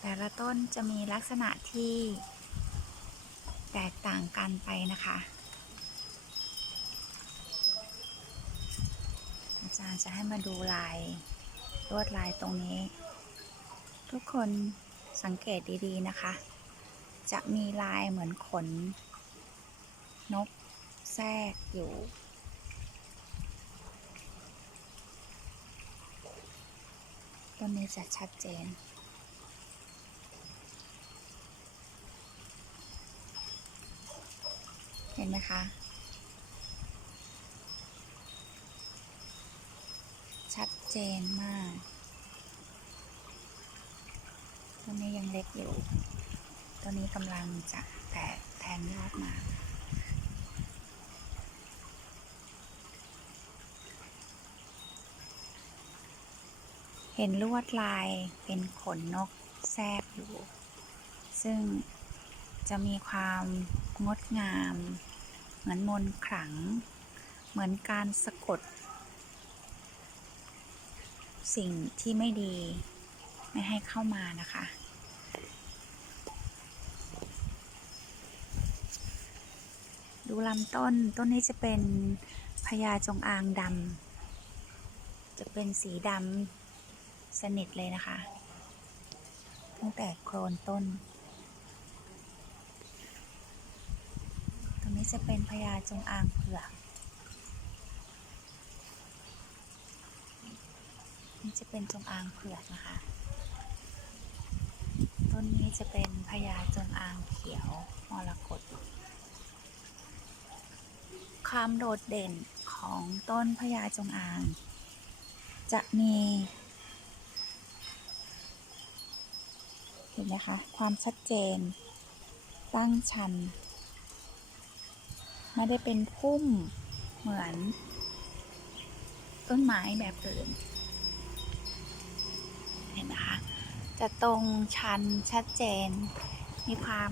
แต่ละต้นจะมีลักษณะที่แตกต่างกันไปนะคะ อาจารย์จะให้มาดูลายลวดลายตรงนี้ ทุกคนสังเกตดีๆนะคะ จะมีลายเหมือนขน นกแทรกอยู่ต้นนี้จะชัดเจน เห็นไหมคะ ชัดเจนมากต้นนี้ยังเล็กอยู่ต้นนี้กำลังจะแตกแทนยอดมาเห็นลวดลายเป็นขนนกแทรกอยู่ ซึ่งจะมีความงดงาม มือนมนขลัง เหมือนการสะกด สิ่งที่ไม่ดีไม่ให้เข้ามานะคะ ดูลำต้นต้นนี้จะเป็นพญาจงอางดำจะเป็นสีดำสนิทเลยนะคะ ตั้งแต่โคลนต้น ตรงนี้จะเป็นพญาจงอางเผือกนี่จะเป็นจงอางเผือกนะคะ ต้นนี้จะเป็นพญาจงอางเขียวมรกตความโดดเด่นของต้นพญาจงอาง จะมีเห็นไหมคะ ความชัดเจน ตั้งชัน ไม่ได้เป็นพุ่มเหมือน ต้นไม้แบบอื่น เห็นไหมคะ จะตรงชันชัดเจน มีความ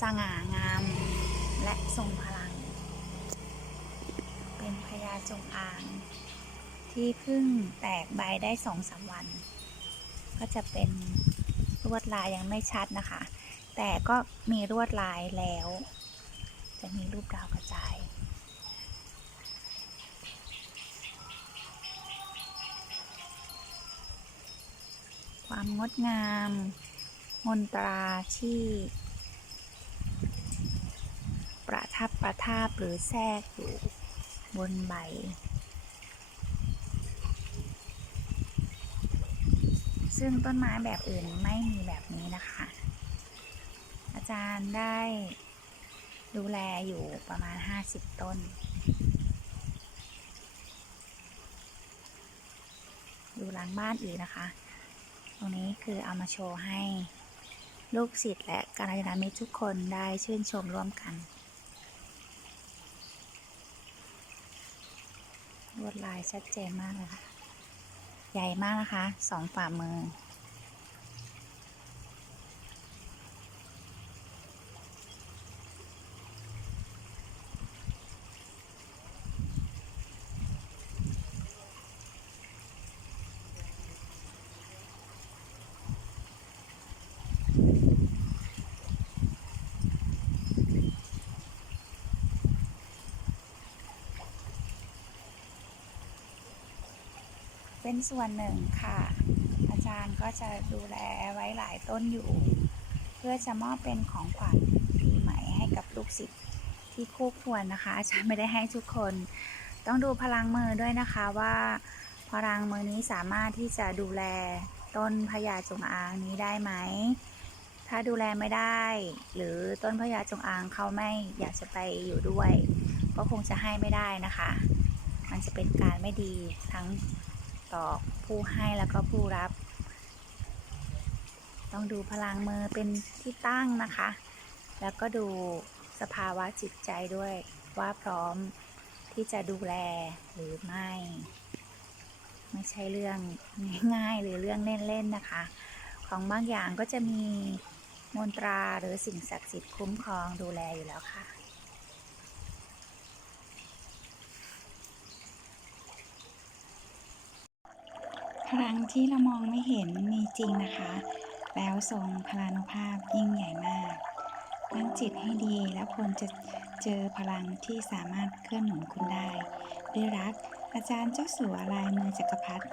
สง่างามและทรงพลัง เป็นพญาจงอาง ที่เพิ่งแตกใบได้สองสามวัน ก็จะเป็นลวดลายยังไม่ชัดนะคะ แต่ก็มีลวดลายแล้ว จะมีรูปดาวกระจายความงดงามมนตราที่ ประทับประทาบหรือแทรกอยู่บนใบ ซึ่งต้นไม้แบบอื่นไม่มีแบบนี้นะคะ อาจารย์ได้ ดูแลอยู่ประมาณ50ต้น ดูหลังบ้านอีกนะคะ ตรงนี้คือเอามาโชว์ให้ลูกศิษย์และการยามิตรทุกคนได้ชื่นชมร่วมกันลวดลายชัดเจนมากเลยค่ะ ใหญ่มากนะคะ สองฝ่ามือ เป็นส่วนหนึ่งค่ะ อาจารย์ก็จะดูแลไว้หลายต้นอยู่ เพื่อจะมอบเป็นของขวัญปีใหม่ให้กับลูกศิษย์ที่คู่ควรนะคะ อาจารย์ไม่ได้ให้ทุกคน ต้องดูพลังมือด้วยนะคะว่า พลังมือนี้สามารถที่จะดูแลต้นพญาจงอางนี้ได้ไหม ถ้าดูแลไม่ได้ หรือต้นพญาจงอางเขาไม่อยากจะไปอยู่ด้วย ก็คงจะให้ไม่ได้นะคะ มันจะเป็นการไม่ดีทั้ง ต่อผู้ให้แล้วก็ผู้รับ ต้องดูพลังมือเป็นที่ตั้งนะคะ แล้วก็ดูสภาวะจิตใจด้วยว่าพร้อมที่จะดูแลหรือไม่ ไม่ใช่เรื่องง่ายๆหรือเรื่องเล่นๆนะคะ ของบางอย่างก็จะมีมนตราหรือสิ่งศักดิ์สิทธิ์คุ้มครองดูแลอยู่แล้วค่ะ พลังที่เรามองไม่เห็นมีจริงนะคะ แล้วทรงพลานุภาพยิ่งใหญ่มากตั้งจิตให้ดีแล้วคุณจะเจอพลังที่สามารถเคลื่อนหนุนคุณได้ด้วยรัก อาจารย์เจ้าสัวลายมือจักรพรรดิ